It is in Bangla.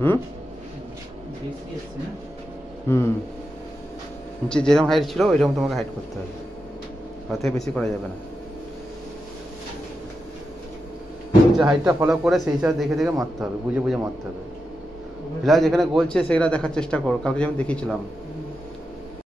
হুম হুম নিচে যেরকম হাইট ছিল ওইরকম তোমাকে হাইট করতে হবে, তার থেকে বেশি করা যাবে না। নিচে হাইটটা ফলো করে সেই হিসাবে দেখে দেখে মারতে হবে, বুঝে বুঝে মারতে হবে। ফ্ল্যাশ যেখানে গলছে সেখানে দেখার চেষ্টা করো, কালকে যেমন দেখিয়েছিলাম।